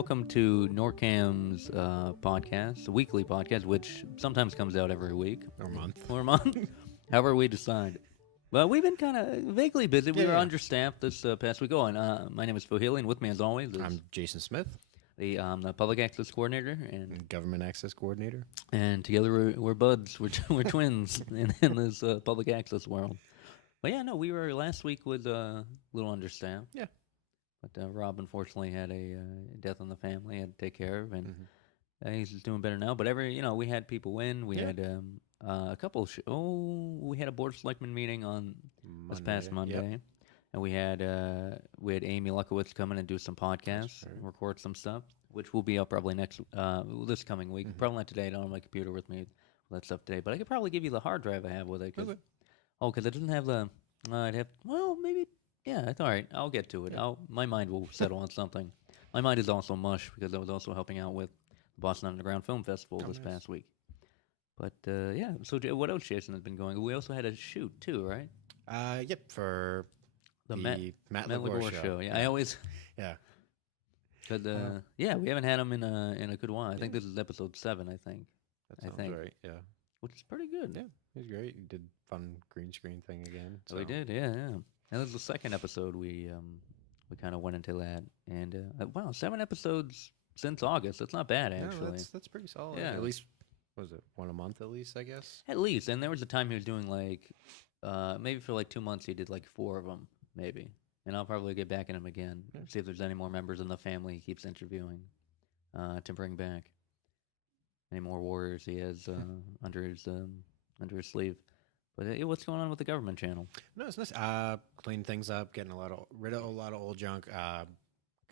welcome to NorCam's podcast, a weekly podcast, which sometimes comes out every week. Or month. Or a month, however we decide. Well, we've been kind of vaguely busy. We were understaffed this past week. My name is Phil.Healy, and with me, as always, is I'm Jason Smith, the public access coordinator and government access coordinator. And together we're buds. We're twins in this public access world. But yeah, no, last week was a little understaffed. Yeah. But Rob unfortunately had a death in the family, had to take care of, and he's doing better now. But we had people in. We had a couple. We had a board of selectmen meeting on this past Monday, and we had Amy Luckowitz come in and do some podcasts, record some stuff, which will be up probably this coming week. Probably not today. I don't have my computer with me, with that stuff today. But I could probably give you the hard drive I have with it. Because it doesn't have the. Maybe. Yeah, it's all right. I'll get to it. My mind will settle on something. My mind is also mush because I was also helping out with the Boston Underground Film Festival this past week. But so what else, Jason, has been going? We also had a shoot too, right? Yep, for the Matt LaGore show. Yeah, I always. Yeah. Cause we haven't had him in a good while. I think this is episode 7. I think. That sounds right. Yeah. Which is pretty good. Yeah, he's great. He did fun green screen thing again. So we did. Yeah. And this is the second episode we kind of went into that, and 7 episodes since August. That's not bad, actually. No, that's pretty solid. Yeah. At least, what was it, one a month at least, I guess? At least. And there was a time he was doing maybe for 2 months he did 4 of them, maybe. And I'll probably get back at him again, see if there's any more members in the family he keeps interviewing to bring back. Any more warriors he has under his sleeve. But what's going on with the government channel? No, it's nice. Cleaning things up, getting rid of a lot of old junk.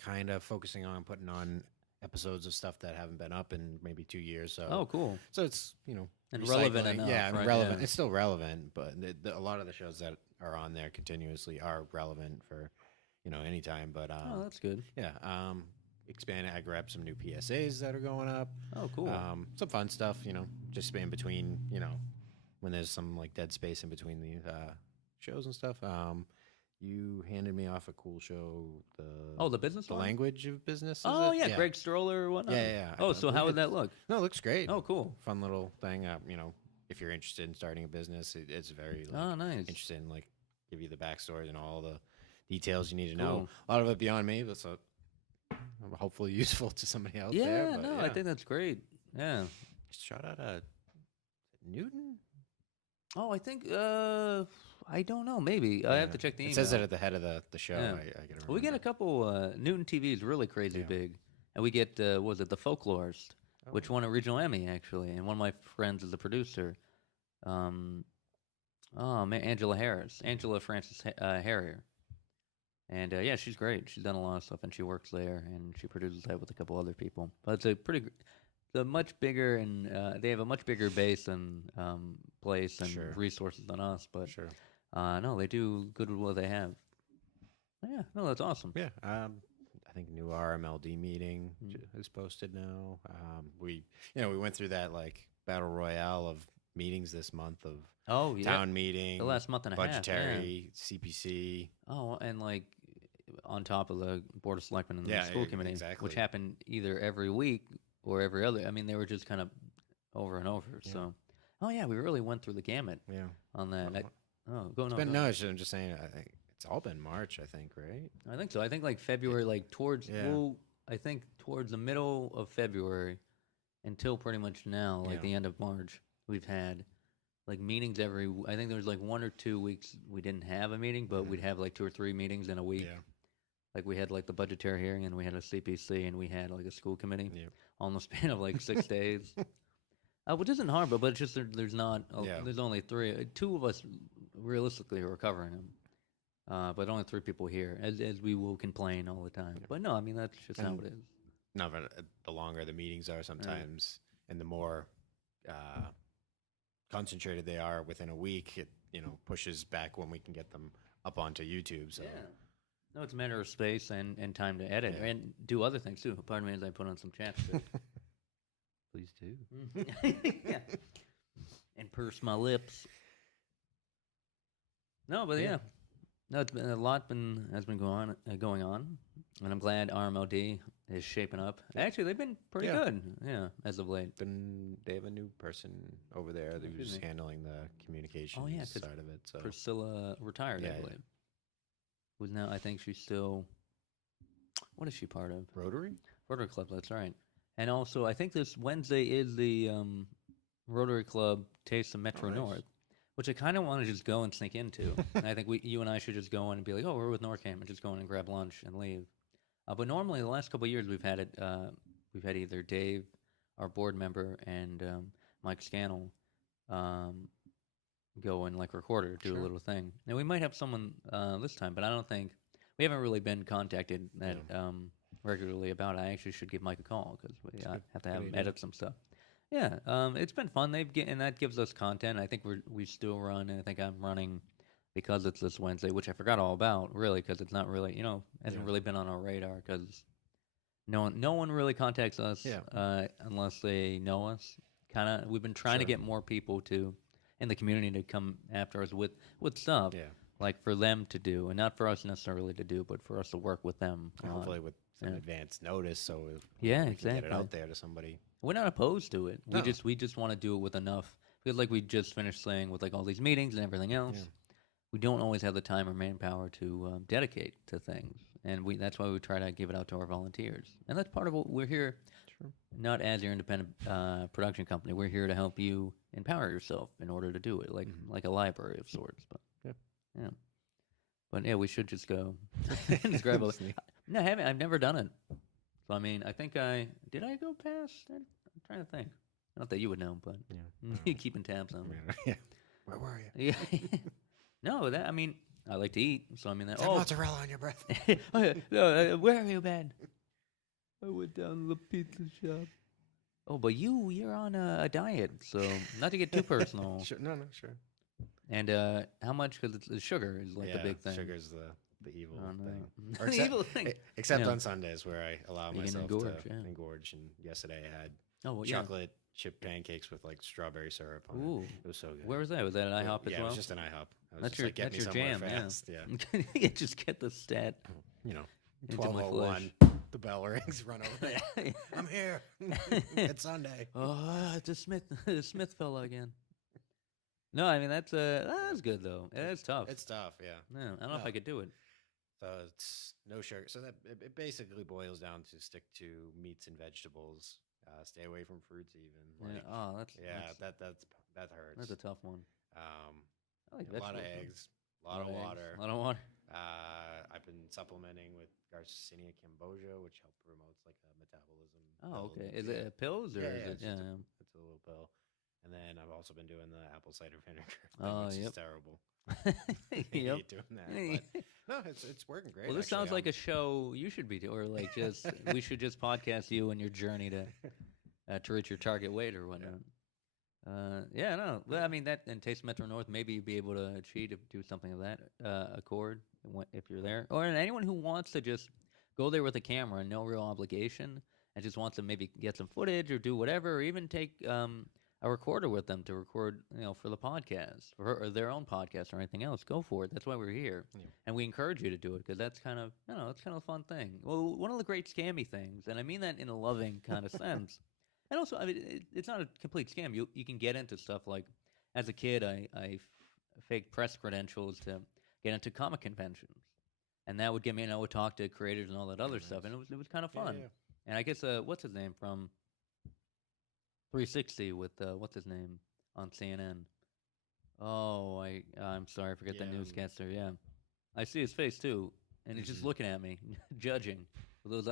Kind of focusing on putting on episodes of stuff that haven't been up in maybe 2 years. So cool. So it's and relevant enough. Yeah, right? relevant. Yeah. It's still relevant, but a lot of the shows that are on there continuously are relevant for any time. But that's good. Yeah. Expanding. I grabbed some new PSAs that are going up. Oh, cool. Some fun stuff. Just in between. When there's some dead space in between the shows and stuff. You handed me off a cool show. The business the one? Language of Business. Yeah, Greg Stroller or whatnot. Yeah. Oh, so how would that look? No, it looks great. Oh, cool. Fun little thing. If you're interested in starting a business, it's very nice. interested in give you the backstory and all the details you need to know. A lot of it beyond me, but so hopefully useful to somebody else. Yeah, I think that's great. Yeah. Just shout out Newton. Oh, I think I don't know. Maybe I have to check the email. It says it at the head of the show. Yeah. I get We get a couple. Newton TV is really crazy big, and we get the Folklorist, which won a regional Emmy actually, and one of my friends is a producer. Angela Francis Harrier, and she's great. She's done a lot of stuff, and she works there, and she produces that with a couple other people. But it's a much bigger, and they have a much bigger base and place and resources than us. But no, they do good with what they have. Yeah, no, that's awesome. Yeah, I think new RMLD meeting is posted now. We went through that battle royale of meetings this month of town meeting, the last month and a budgetary, CPC. Oh, and on top of the board of selectmen and the school committee, which happened either every week or every other. I mean, they were just kind of over and over. Yeah. So, we really went through the gamut. Yeah. On that. I'm just saying. I think it's all been March. I think, right? I think so. I think February, towards. Yeah. Well, I think towards the middle of February, until pretty much now, the end of March, we've had meetings every. I think there was 1 or 2 weeks we didn't have a meeting, but we'd have 2 or 3 meetings in a week. Yeah. We had the budgetary hearing, and we had a CPC, and we had a school committee. Yeah. On the span of 6 days, which isn't hard, but it's just there's not. There's only 3. 2 of us realistically are covering them, but only 3 people here, as we will complain all the time. Yeah. But no, I mean that's just how it is. No, but the longer the meetings are, sometimes, and the more concentrated they are within a week, it pushes back when we can get them up onto YouTube. So. Yeah. No, it's a matter of space and time to edit and do other things too. Pardon me as I put on some chapstick. Please do. Yeah. And purse my lips. No, but yeah. No, it's been a lot has been going on, and I'm glad RMLD is shaping up. Yeah. Actually, they've been pretty good, as of late. They have a new person over there who's handling the communications side of it. So Priscilla retired, I believe. Who's now? I think she's still. What is she part of? Rotary Club. That's right. And also, I think this Wednesday is the Rotary Club Taste of Metro North, which I kind of want to just go and sneak into. And I think you and I should just go in and be like, oh, we're with NorCam, and just go in and grab lunch and leave. But normally, the last couple of years, we've had it. We've had either Dave, our board member, and Mike Scannell go and record or do a little thing. And we might have someone this time, but I don't think we haven't really been contacted that regularly about it. I actually should give Mike a call because we have to have him edit some stuff. Yeah, it's been fun. And that gives us content. I think we still run, and I think I'm running because it's this Wednesday, which I forgot all about, really, because it's not really, hasn't really been on our radar because no one really contacts us unless they know us. We've been trying to get more people in the community to come after us with stuff, for them to do, and not for us necessarily to do, but for us to work with them. Hopefully with some advance notice, so we can get it out there to somebody. We're not opposed to it. No. We just want to do it with enough. Because we just finished saying with all these meetings and everything else, we don't always have the time or manpower to dedicate to things, and that's why we try to give it out to our volunteers. And that's part of what we're here. True. Not as your independent production company. We're here to help you empower yourself in order to do it, like a library of sorts. But we should just go just grab a. No, I haven't. I've never done it. So I think did. I go past? I'm trying to think. Not that you would know, but you keeping tabs on me. Yeah. Where were you? Yeah. No, I like to eat, so that. Mozzarella on your breath. No, where have you been? I went down to the pizza shop. Oh, but you're on a diet, so not to get too personal. Sure. Sure. And how much? Because the sugar is the big thing. Sugar's the evil thing. Or the evil thing. Except on Sundays where I allow myself to engorge. And yesterday I had chocolate chip pancakes with strawberry syrup on it. It was so good. Where was that? Was that at IHOP as well? Yeah, it was just an IHOP. That's your jam, fast. Yeah. You just get the stat. 12:01. The bell rings. Run over there. I'm here. It's Sunday. Oh, it's the Smith fella again. No, that's good though. It's tough. It's tough, yeah. No, I don't know if I could do it. So it's no sugar. So that it basically boils down to stick to meats and vegetables. Stay away from fruits even. That hurts. That's a tough one. I like a lot of eggs, a lot of water. A lot of water. I've been supplementing with Garcinia cambogia, which promotes a metabolism. Oh, okay. Is it pills or is it? It's a little pill. And then I've also been doing the apple cider vinegar, which is terrible. I hate doing that. But no, it's working great. Well, this sounds like a show you should be doing, or we should just podcast you and your journey to reach your target weight or whatnot. No. Well, that and Taste Metro North, maybe you'd be able to cheat if do something of that accord if you're there, or anyone who wants to just go there with a camera and no real obligation, and just wants to maybe get some footage or do whatever, or even take a recorder with them to record, for the podcast or their own podcast or anything else. Go for it. That's why we're here, and we encourage you to do it because that's kind of, it's kind of a fun thing. Well, one of the great scammy things, and I mean that in a loving kind of sense. And also, it's not a complete scam. You can get into stuff as a kid, I faked press credentials to get into comic conventions, and that would get me. And I would talk to creators and all that other stuff, and it was kind of fun. Yeah. And I guess what's his name from 360 with what's his name on CNN? Oh, I'm sorry, I forget the newscaster. Yeah, I see his face too, and he's just looking at me, judging with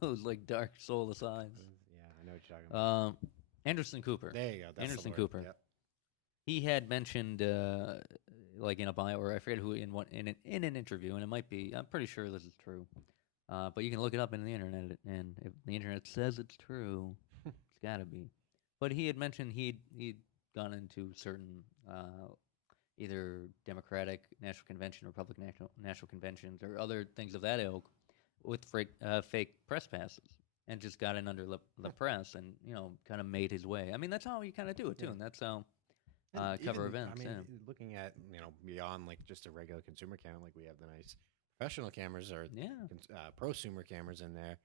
those dark soulless eyes. I know what you're talking about. Anderson Cooper. There you go. That's Anderson Cooper. Yep. He had mentioned, in a bio, or I forget who in an interview, and it might be. I'm pretty sure this is true, but you can look it up in the internet, and if the internet says it's true, it's got to be. But he had mentioned he'd gone into certain either Democratic National Convention, Republican National Conventions, or other things of that ilk with fake press passes. And just got in under the press and, kind of made his way. That's how you kind of do it, too. And that's cover events. Looking at beyond like just a regular consumer camera, like we have the nice professional cameras or prosumer cameras in there.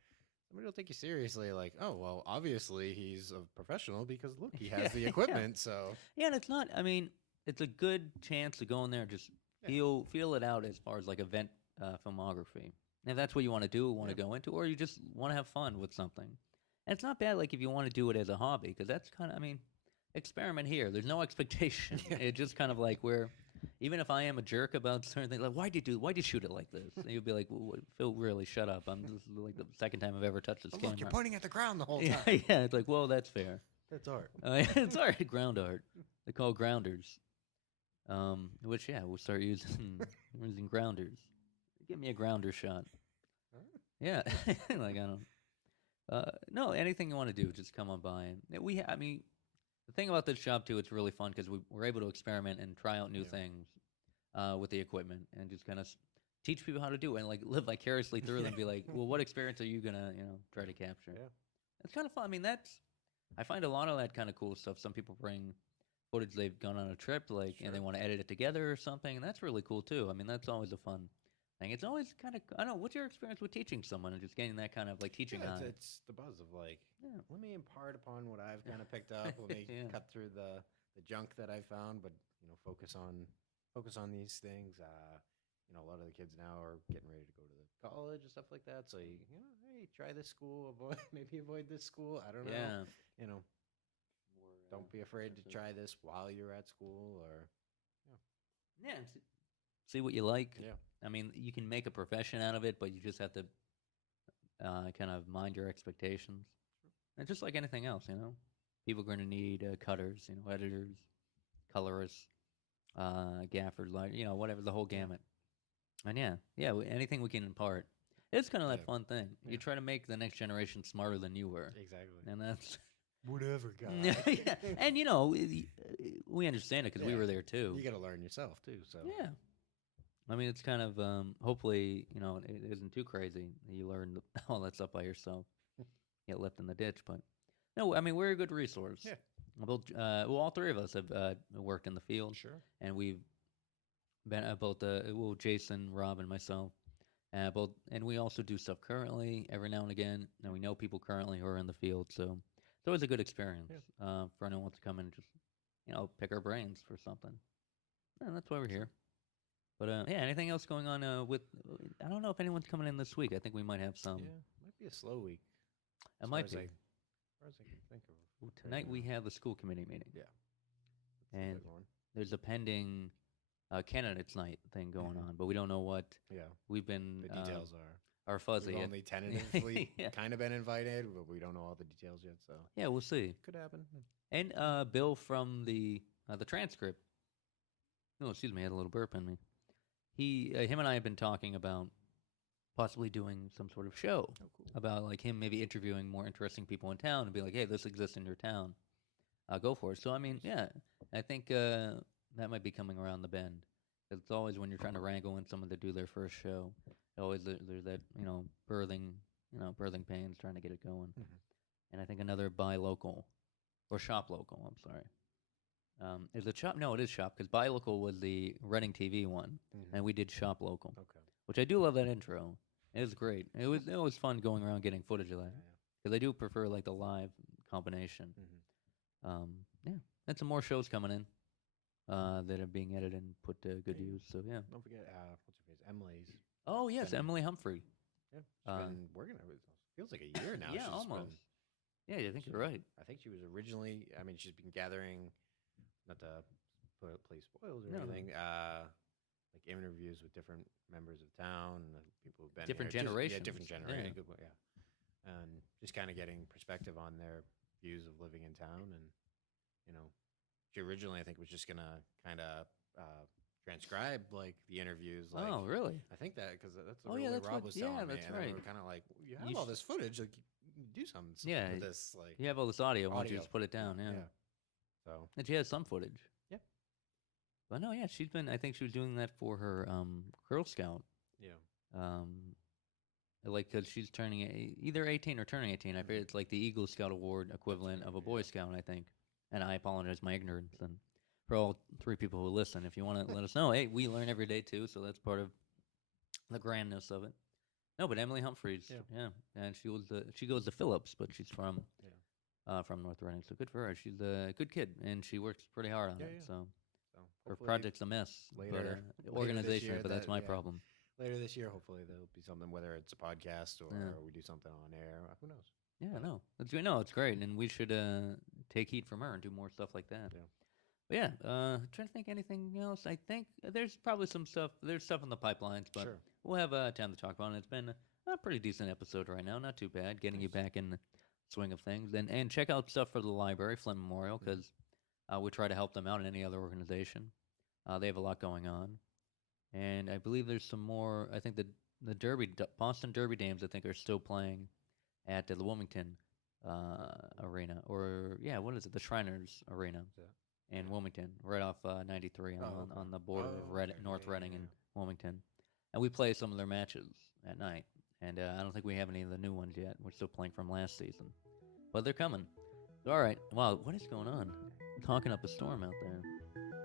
Somebody will take you seriously, like, oh well, obviously he's a professional because look, he has the equipment. So and it's not. I mean, it's a good chance to go in there and just feel it out as far as like event filmography. And if that's what you want to do, want to go into, or you just want to have fun with something. And it's not bad, like, if you want to do it as a hobby, because that's kind of, I mean, experiment here. There's no expectation. It's just kind of like where, even if I am a jerk about certain things, like, why'd you shoot it like this? And you'd be like, well, Phil, really, shut up. This is like the second time I've ever touched this camera. Look, you're pointing at the ground the whole time. Yeah, it's like, well, that's fair. That's art. It's art, ground art. They call grounders. Which, we'll start using grounders. Give me a grounder shot. Yeah, like, I don't. No, anything you want to do, just come on by. I mean, the thing about this shop too, it's really fun because we're able to experiment and try out new things with the equipment and just kind of teach people how to do it and like live vicariously through them. And be like, well, what experience are you gonna try to capture? Yeah, it's kind of fun. I mean, I find a lot of that kind of cool stuff. Some people bring footage they've gone on a trip, like, and they want to edit it together or something, and that's really cool too. I mean, that's always a fun thing. It's always kind of, I don't know, what's your experience with teaching someone and just getting that kind of like teaching eye? It's the buzz of like, let me impart upon what I've kind of picked up. Let me cut through the junk that I found, but focus on these things. A lot of the kids now are getting ready to go to the college and stuff like that. So hey, try this school, avoid this school. I don't know. Yeah. Don't be afraid to try this while you're at school, or see what you like. Yeah. I mean, you can make a profession out of it, but you just have to kind of mind your expectations. And just like anything else, people are going to need cutters, editors, colorists, gaffers, whatever, the whole gamut. And anything we can impart. It's kind of that fun thing. Yeah. You try to make the next generation smarter than you were. Exactly. And that's... Whatever, guys. And, we understand it because we were there, too. You got to learn yourself, too. So yeah. I mean, it's kind of, hopefully, it isn't too crazy. You learn all that stuff by yourself. Get left in the ditch. But, no, I mean, we're a good resource. Yeah. All three of us have worked in the field. Sure. And we've been Jason, Rob, and myself. And we also do stuff currently every now and again. And we know people currently who are in the field, so... It's always a good experience for anyone who wants to come in and just, pick our brains for something. And that's why we're here. But, anything else going on with... I don't know if anyone's coming in this week. I think we might have some. Yeah, might be a slow week. It might be. As far as I can think of. Tonight we have the school committee meeting. Yeah. And there's a pending candidates night thing going on, but we don't know what... Yeah. We've been... The details are fuzzy. We've only tentatively kind of been invited, but we don't know all the details yet. So we'll see. Could happen. And Bill from the transcript. Oh, excuse me, I had a little burp in me. Him and I have been talking about possibly doing some sort of show about like him maybe interviewing more interesting people in town and be like, hey, this exists in your town. Go for it. So I mean, I think that might be coming around the bend. It's always when you're trying to wrangle in someone to do their first show. Always there's that birthing pains trying to get it going, and I think another buy local or shop local. I'm sorry, is it shop? No, it is shop because buy local was the Reading TV one, and we did shop local, which I do love that intro. It was great. It was fun going around getting footage of that because I do prefer like the live combination. And some more shows coming in that are being edited and put to good use. So don't forget what's her face, Emily's. Oh, yes, Emily Humphrey. Yeah, she's been working on it. Feels like a year now. Yeah, almost. I think you're right. I think she was originally, she's been gathering, not to play spoils or anything, like interviews with different members of town, and people who've been different generations. Different generations. Yeah. And just kind of getting perspective on their views of living in town. And, she originally, I think, was just going to kind of transcribe like the interviews. Like, oh, really? I think that because that's the way Rob was telling me. That's right. We were kind of like, you have all this footage, like you do something with this. Like you have all this audio. Why don't you just put it down? Yeah. So and she has some footage. Yeah. But no, she's been. I think she was doing that for her Girl Scout. Yeah. Like because she's turning either 18 or turning 18. I forget. It's like the Eagle Scout Award equivalent of a Boy Scout, I think. And I apologize my ignorance and. for all 3 people who listen, if you want to let us know, hey, we learn every day too, so that's part of the grandness of it. No, but Emily Humphreys, yeah, and she goes to Phillips, but she's from North Reading, so good for her. She's a good kid, and she works pretty hard on it. So her project's a mess, later, but organization, year, but that's my problem. Later this year, hopefully there'll be something, whether it's a podcast or we do something on air. Who knows? Yeah, no, it's great, and we should take heat from her and do more stuff like that. Yeah. But yeah, trying to think anything else. I think there's probably some stuff. There's stuff in the pipelines, but we'll have time to talk about it. It's been a pretty decent episode right now. Not too bad. Getting you back in the swing of things. And check out stuff for the library, Flint Memorial, because we try to help them out in any other organization. They have a lot going on. And I believe there's some more. I think the Boston Derby Dames, I think, are still playing at the Wilmington Arena. Or, what is it? The Shriners Arena. In Wilmington, right off 93 on the border of North Reading and Wilmington. And we play some of their matches at night. And I don't think we have any of the new ones yet. We're still playing from last season. But they're coming. All right. Wow, what is going on? Talking up a storm out there.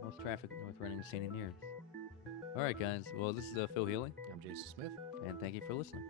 Most traffic in North Reading has seen in years. All right, guys. Well, this is Phil Healy. I'm Jason Smith. And thank you for listening.